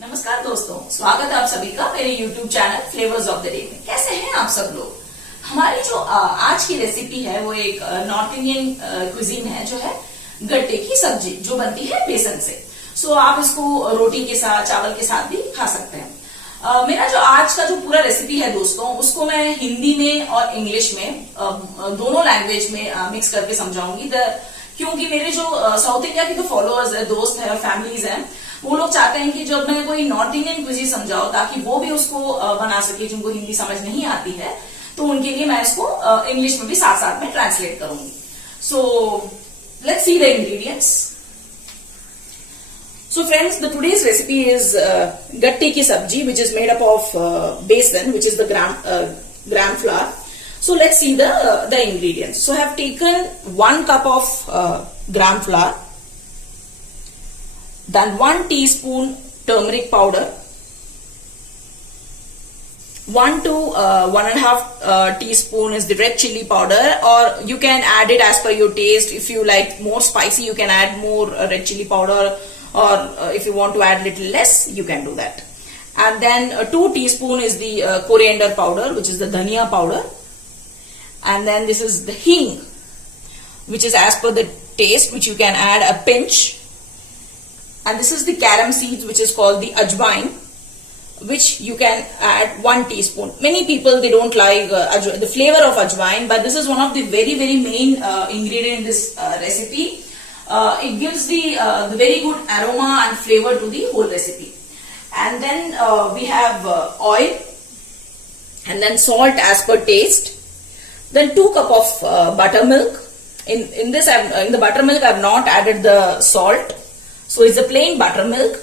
नमस्कार दोस्तों, स्वागत है आप सभी का मेरे YouTube channel flavours of the day में। कैसे हैं आप सब लोग। हमारी जो आज की रेसिपी है वो एक नॉर्थ इंडियन क्विजीन है, जो है गट्टे की सब्जी, जो बनती है बेसन से। सो आप इसको रोटी के साथ, चावल के साथ भी खा सकते हैं। मेरा जो आज का जो पूरा रेसिपी है दोस्तों, उसको मैं हिंदी में और इंग्लिश में दोनों लैंग्वेज में मिक्स करके समझाऊंगी। क्योंकि मेरे जो साउथ इंडिया के जो फॉलोअर्स है, दोस्त है और फैमिलीज हैं, वो लोग चाहते हैं कि जब मैं कोई नॉर्थ इंडियन क्विजीन समझाऊं ताकि वो भी उसको बना सके, जिनको हिंदी समझ नहीं आती है, तो उनके लिए मैं इसको इंग्लिश में भी साथ साथ में ट्रांसलेट करूंगी। So let's see the ingredients. So friends, the today's recipe is gatte ki sabji, which is made up of besan, which is the gram flour. So let's see the ingredients. So I have taken 1 cup of gram flour, then 1 teaspoon turmeric powder, 1 to 1.5 teaspoon is the red chili powder, or you can add it as per your taste. If you like more spicy, you can add more red chili powder, or if you want to add little less, you can do that. And then 2 teaspoon is the coriander powder, which is the dhania powder. And then this is the hing, which is as per the taste, which you can add a pinch. And this is the carom seeds, which is called the ajwain, which you can add 1 teaspoon. Many people, they don't like the flavor of ajwain, but this is one of the very main ingredient in this recipe. It gives the very good aroma and flavor to the whole recipe. And then we have oil, and then salt as per taste. Then 2 cup of buttermilk. In this, in the buttermilk, I have not added the salt, so it's a plain buttermilk.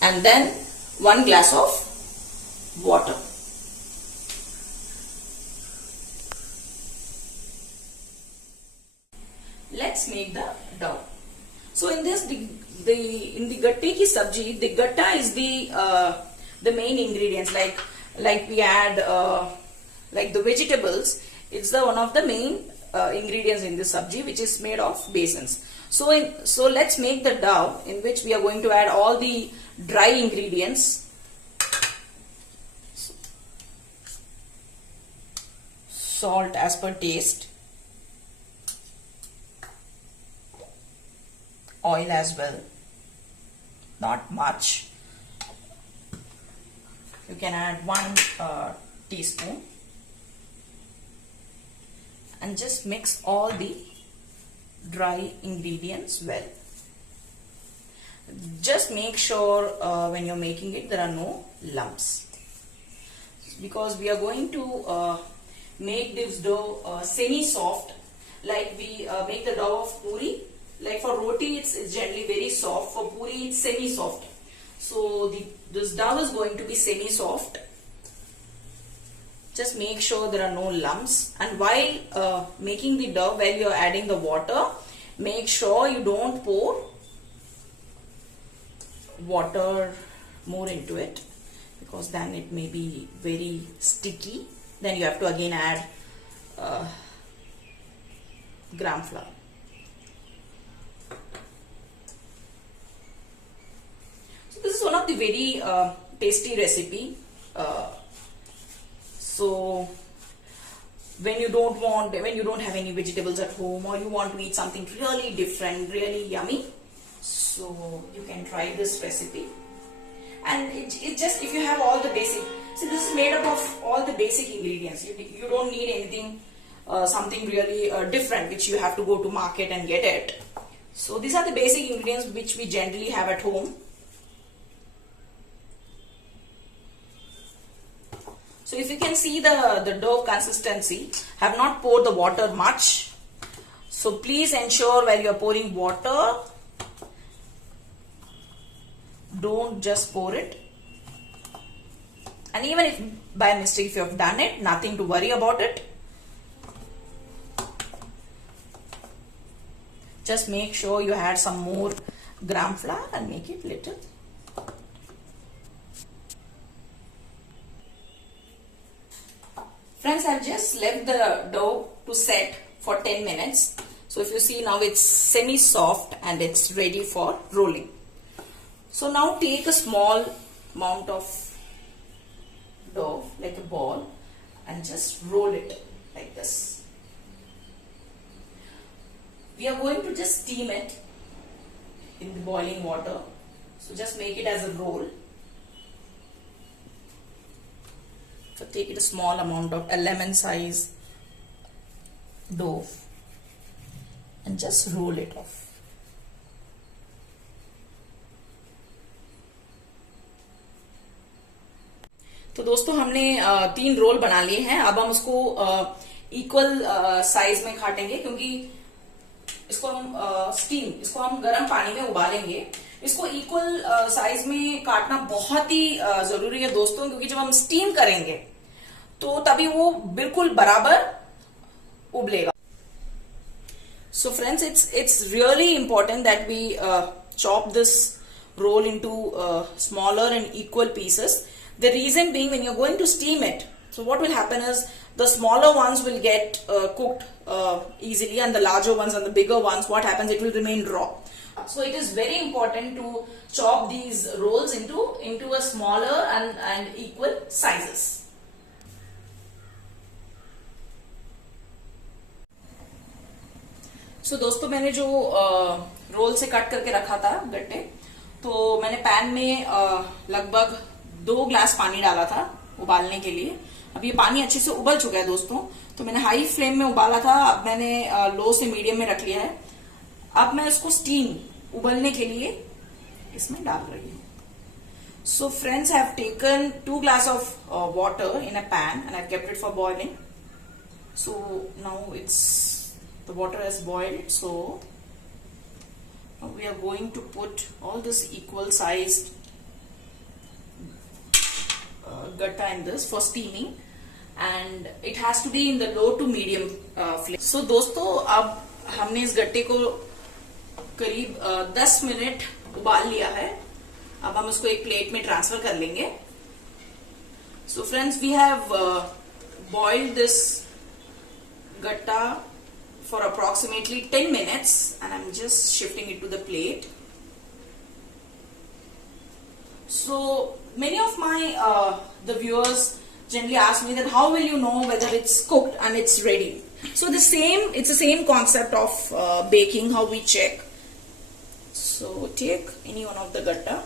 And then 1 glass of water. Let's make the dough. So in this, in the gatte ki sabji, the gatta is the main ingredients. Like we add like the vegetables. It's the one of the main ingredients in this sabji, which is made of basins. So let's make the dough, in which we are going to add all the dry ingredients. Salt as per taste. Oil as well, not much. You can add 1 teaspoon, and just mix all the dry ingredients well. Just make sure when you're making it, there are no lumps, because we are going to make this dough semi-soft, like we make the dough of puri. Like for roti, it's generally very soft. For puri, it's semi-soft. So this dough is going to be semi-soft. Just make sure there are no lumps. And while making the dough, while you are adding the water, make sure you don't pour water more into it, because then it may be very sticky. Then you have to again add gram flour. This is one of the very tasty recipe. So when you don't have any vegetables at home, or you want to eat something really different, really yummy, so you can try this recipe. And it just, if you have all the basic, see, this is made up of all the basic ingredients. You don't need anything, something really different, which you have to go to market and get it. So these are the basic ingredients which we generally have at home. So if you can see the dough consistency, I have not poured the water much. So please ensure while you are pouring water, don't just pour it. And even if by mistake, if you have done it, nothing to worry about it. Just make sure you add some more gram flour and make it little. Friends, I've just left the dough to set for 10 minutes. So if you see now, it's semi-soft and it's ready for rolling. So now take a small amount of dough like a ball and just roll it like this. We are going to just steam it in the boiling water. So just make it as a roll. So take it a small amount of a lemon size dough and just roll it off. तो दोस्तों हमने 3 role बना लिए हैं. अब हम उसको equal size में काटेंगे, क्योंकि इसको हम इसको हम गर्म पानी में उबालेंगे. इसको इक्वल साइज में काटना बहुत ही जरूरी है दोस्तों, क्योंकि जब हम स्टीम करेंगे तो तभी वो बिल्कुल बराबर उबलेगा. So friends, it's really important that we chop this roll into smaller and equal pieces. The reason being, when you're going to steam it, so what will happen is the smaller ones will get cooked easily, and the larger ones and the bigger ones, what happens, it will remain raw. So it is very important to chop these rolls into a smaller and equal sizes. So दोस्तों, मैंने जो role से cut करके रखा था गट्टे, तो मैंने पैन में लगभग 2 ग्लास पानी डाला था उबालने के लिए. अब ये पानी अच्छे से उबल चुका है दोस्तों. तो मैंने हाई फ्लेम में उबाला था, अब मैंने लो से मीडियम में रख लिया है. अब मैं इसको स्टीम उबलने के लिए इसमें डाल रही हूँ. So friends, I have taken 2 glass of water in a pan and I have kept it for boiling. So now the water has boiled, so we are going to put all this equal sized gatta in this for steaming, and it has to be in the low to medium flame. So दोस्तों, अब हमने इस गट्टे को करीब 10 minute उबाल लिया है. अब हम इसको एक प्लेट में ट्रांसफर कर लेंगे. So friends, we have boiled this gatta for approximately 10 minutes, and I'm just shifting it to the plate. So many of my the viewers generally ask me that how will you know whether it's cooked and it's ready. So it's the same concept of baking, how we check. So take any one of the gatta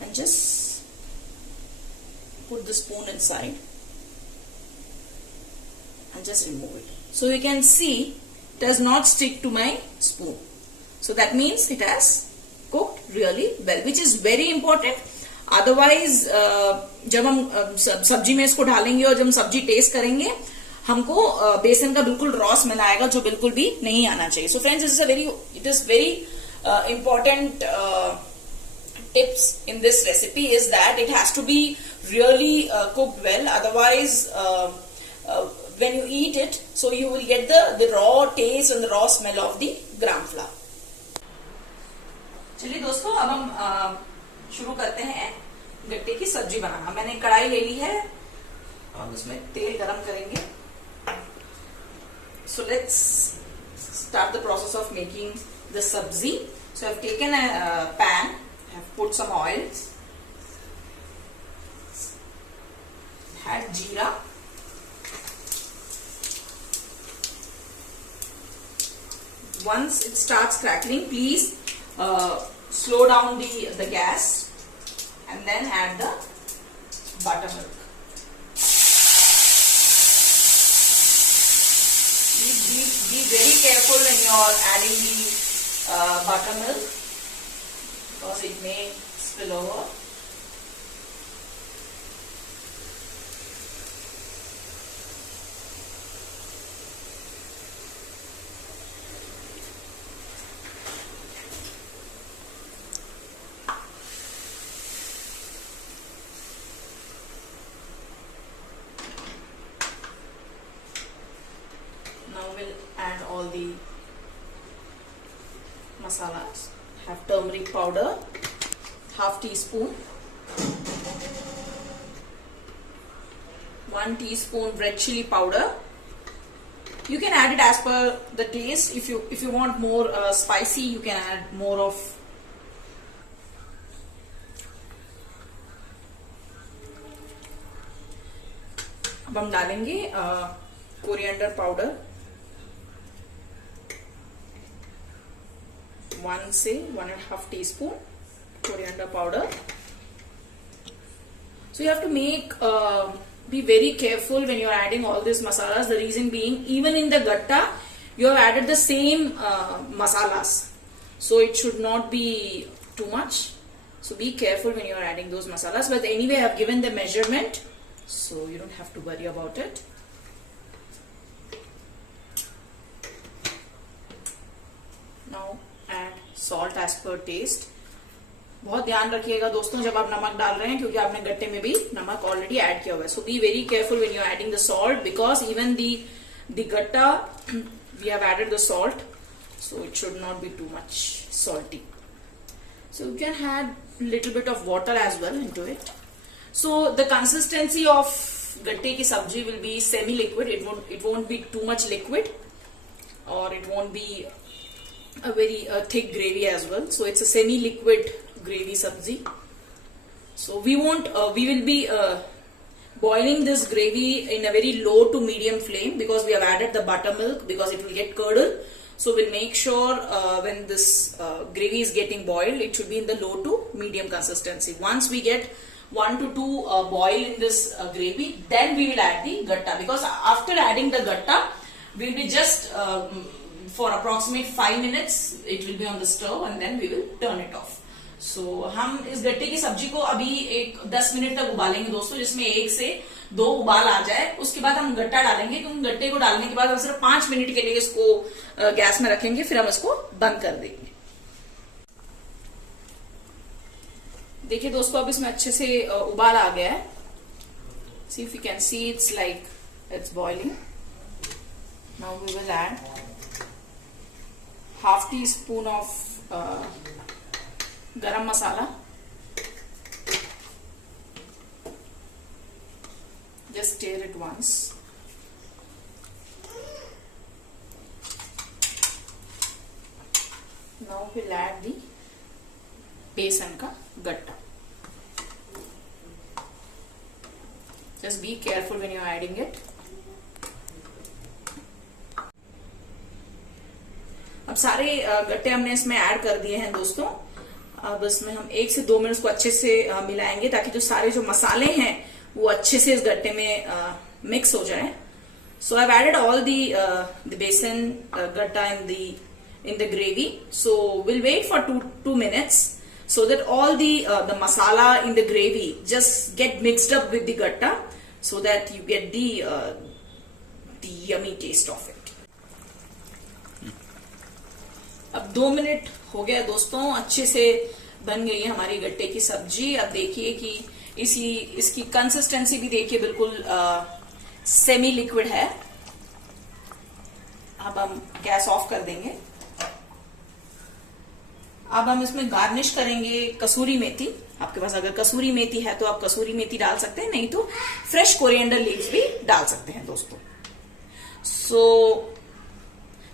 and just put the spoon inside and just remove it. So you can see it does not stick to my spoon. So that means it has cooked really well, which is very important. Otherwise, जब हम सब्जी में इसको डालेंगे और जब हम सब्जी टेस्ट करेंगे, हमको बेसन का बिल्कुल रॉ स्मेल आएगा, जो बिल्कुल भी नहीं आना चाहिए. So friends, it is very important tips in this recipe is that it has to be really cooked well. Otherwise, when you eat it, so you will get the raw taste and the raw smell of the gram flour. चलिए दोस्तों, अब हम शुरू करते हैं गट्टे की सब्जी बनाना. मैंने कढ़ाई ले ली है और उसमें तेल गरम करेंगे. So let's start the process of making the sabzi. So I've taken a pan, I've put some oil, had jeera, once it starts crackling, please slow down the gas and then add the buttermilk. Please be very careful when you are adding the buttermilk, because it may spill over. Now we'll add all the masalas. Have turmeric powder, half teaspoon, 1 teaspoon red chili powder. You can add it as per the taste. If you want more spicy, you can add more of अब हम डालेंगे coriander powder 1 से 1.5 teaspoon coriander powder. So you have to be very careful when you are adding all these masalas. The reason being, even in the gatta, you have added the same masalas. So it should not be too much. So be careful when you are adding those masalas. But anyway, I have given the measurement, so you don't have to worry about it. Now add salt as per taste. बहुत ध्यान रखिएगा दोस्तों जब आप नमक डाल रहे हैं, क्योंकि आपने गट्टे में भी नमक ऑलरेडी ऐड किया हुआ है. So be very careful when you are adding the salt, because even the gatta we have added the salt, so it should not be too much salty. So you can add little bit of water as well into it. So the consistency of गट्टे की सब्जी will be semi liquid. It won't be too much liquid और it won't be a very thick gravy as well. So it's a semi liquid gravy sabzi. So we will be boiling this gravy in a very low to medium flame, because we have added the buttermilk, because it will get curdle. So we'll make sure when this gravy is getting boiled, it should be in the low to medium consistency. Once we get 1 to 2 boil in this gravy, then we will add the gatta, because after adding the gatta, we will be just for approximate 5 minutes it will be on the stove, and then we will turn it off. So हम इस गट्टे की सब्जी को अभी 10 minute तक उबालेंगे दोस्तों, जिसमें 1 से 2 उबाल आ जाए. उसके बाद हम गट्टा डालेंगे. तो गट्टे को डालने के बाद हम सिर्फ 5 मिनट के लिए इसको गैस में रखेंगे, फिर हम इसको बंद कर देंगे. देखिए दोस्तों, अब इसमें अच्छे से उबाल आ गया है. See if you can see it's like it's boiling. Now we will add half teaspoon of garam masala. Just stir it once. Now we'll add the besan ka gatta. Just be careful when you are adding it. अब सारे गट्टे हमने इसमें add कर दिए हैं दोस्तों. अब इसमें हम 1 से 2 मिनट को अच्छे से मिलाएंगे, ताकि जो सारे जो मसाले हैं वो अच्छे से इस गट्टे में मिक्स हो जाए. So I have added all the besan gatta in the gravy. So will wait for 2 minutes so that all the masala in the gravy just get mixed up with the gatta, so that you get the yummy taste of it. अब 2 minute हो गया दोस्तों, अच्छे से बन गई है हमारी गट्टे की सब्जी. अब देखिए कि इसकी कंसिस्टेंसी भी देखिए बिल्कुल सेमी लिक्विड है. अब हम गैस ऑफ कर देंगे. अब हम इसमें गार्निश करेंगे कसूरी मेथी. आपके पास अगर कसूरी मेथी है तो आप कसूरी मेथी डाल सकते हैं, नहीं तो फ्रेश कोरिएंडर लीव्स भी डाल सकते हैं दोस्तों. So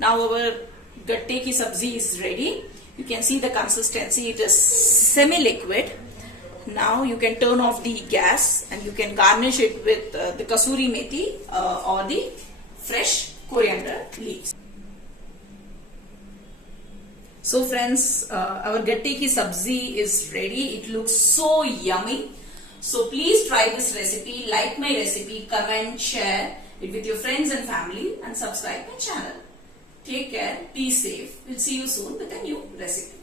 now our gatte ki sabzi is ready. You can see the consistency, it is semi liquid. Now you can turn off the gas and you can garnish it with the kasuri methi or the fresh coriander leaves. So friends, our gatte ki sabzi is ready. It looks so yummy. So please try this recipe, like my recipe, comment, share it with your friends and family, and subscribe my channel. Take care, be safe. We'll see you soon with a new recipe.